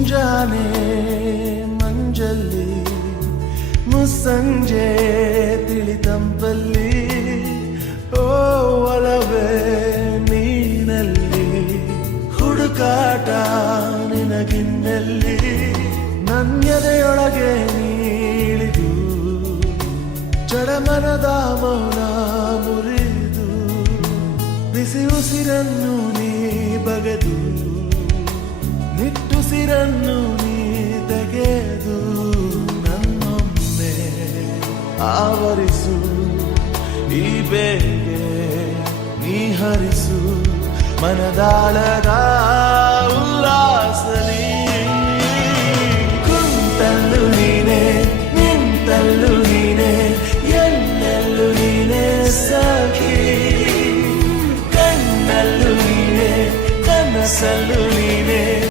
ಮುಂಜಾನೆ ಮಂಜಲ್ಲಿ ಮುಸ್ಸಂಜೆ ತಿಳಿತಂಪಲ್ಲಿ ಓ ಒಲವೇ ನೀನಲ್ಲಿ ಹುಡುಕಾಟ ನಿನಗಿನ್ನಲ್ಲಿ ನನ್ಯದೆಯೊಳಗೆ ನೀಳಿದು ಜಡಮನದ ಮೌನ ಮುರಿದು ಬಿಸಿ ಉಸಿರನ್ನು ನೀ ಬಗೆದು ನಿಟ್ಟುಸಿರನ್ನು ನೀ ತೆಗೆದು ನನ್ನೊಮ್ಮೆ ಆವರಿಸು ಈ ಬೇಗೆ ನೀ ಹರಿಸು ಮನದಾಳದ